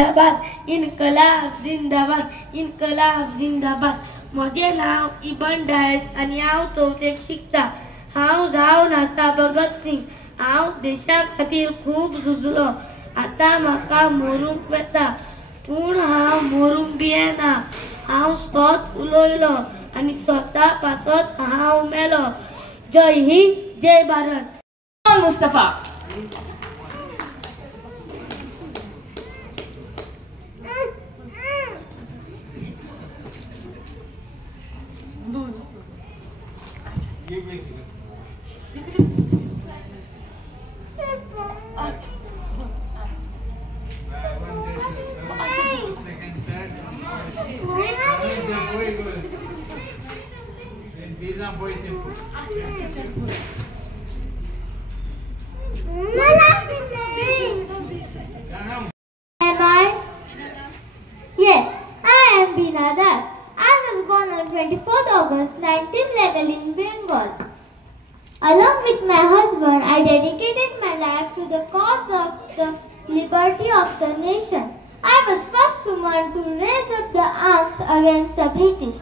जिंदाबाद इन्कलाब जिंदाबाद इन्कलाब जिंदाबाद. म्हजें नांव इबन डायस आनी हांव चवथेक शिकता. हांव जावन आसा भगत सिंग. हांव देशा खातीर खूब झुजलो. आतां म्हाका मरूंक वेता पूण हांव मरूंक भियेना. हांव स्वत उलयलो आनी स्वता पासत हांव मेलो. जय हिंद जय Bharat. Mustafa. Yes, I am Beena Das. I was born on 24th August 1911 in Bengal. Along with my husband, I dedicated my life to the cause of the liberty of the nation. I was first woman to raise up the arms against the British.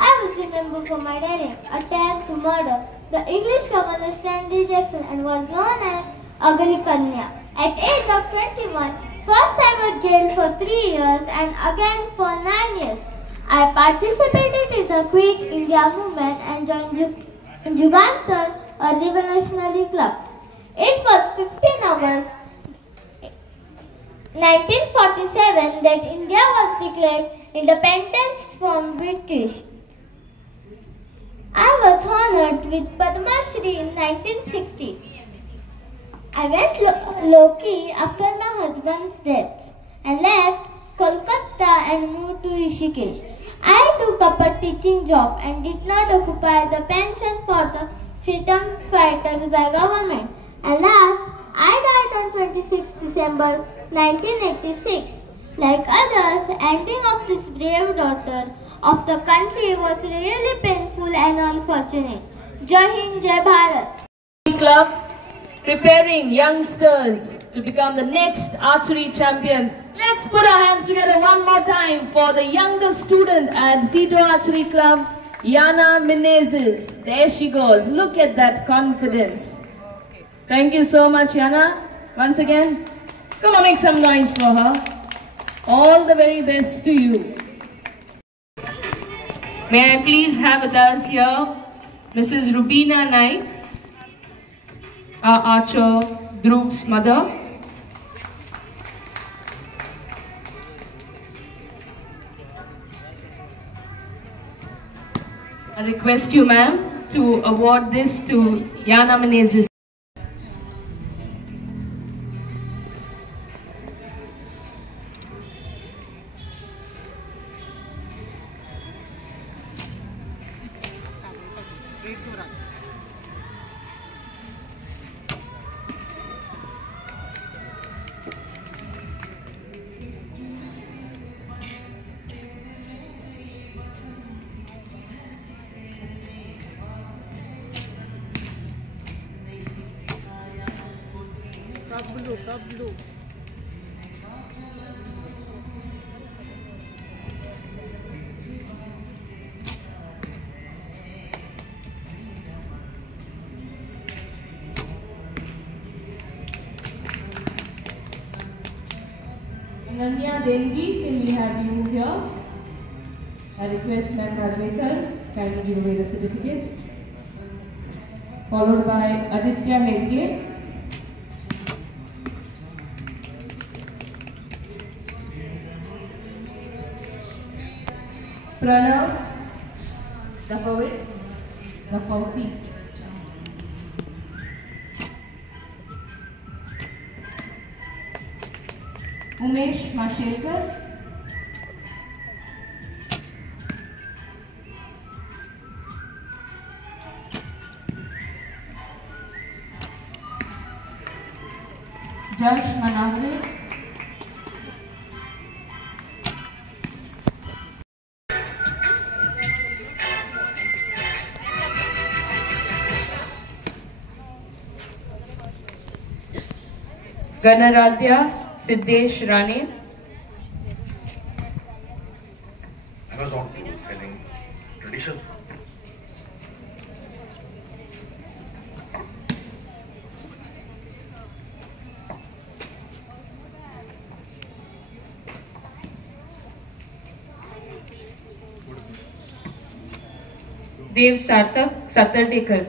I was remembered for my daring attempt to murder the English governor Stanley Jackson and was known as Agri Kanya. At age of 21, first I was jailed for 3 years and again for 9 years. I participated in the Quit India movement and joined Jugantar, a revolutionary club. It was 15 August 1947 that India was declared independent from British. I was honored with Padma Shri in 1960. I went low-key after my husband's death and left Kolkata and moved to Rishikesh. I took up a teaching job and did not occupy the pension for the freedom fighters by government. And last, I died on 26 December 1986. Like others, the ending of this brave daughter of the country was really painful and unfortunate. Jai Hind, Jai Bharat. Club preparing youngsters to become the next archery champions. Let's put our hands together one more time for the youngest student at Zito Archery Club, Yana Menezes. There she goes. Look at that confidence. Thank you so much, Yana. Once again, come on, make some noise for her. All the very best to you. May I please have with us here Mrs. Rubina Naik, our archer Dhruv's mother. I request you, ma'am, to award this to Yana Menezes. Tablo. Ananya Dengi, can we have you here? I request Ma'am Rajvekar, kindly give away the certificates. Followed by Aditya Medge. Pranav Dapauti. Umesh Mashelkar. Josh Manavre. Ganaradhya Siddesh Rane. I was on to selling traditional. Dev Sarthak Satartekar.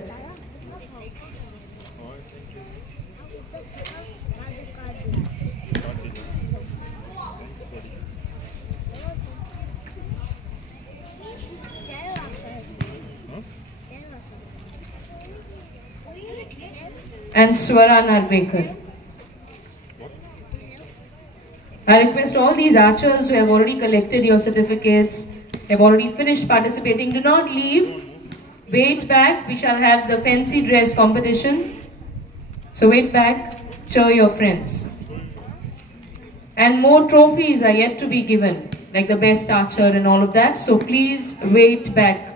And Swara Narvekar. I request all these archers who have already collected your certificates, have already finished participating, do not leave. Wait back, we shall have the fancy dress competition. So wait back, cheer your friends. And more trophies are yet to be given, like the best archer and all of that. So please wait back.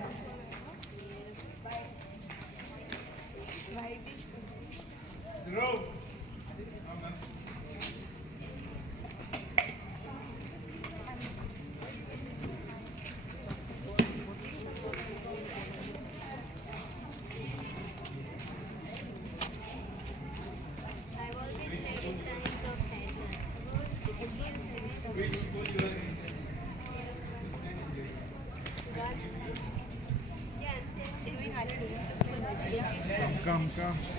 Come.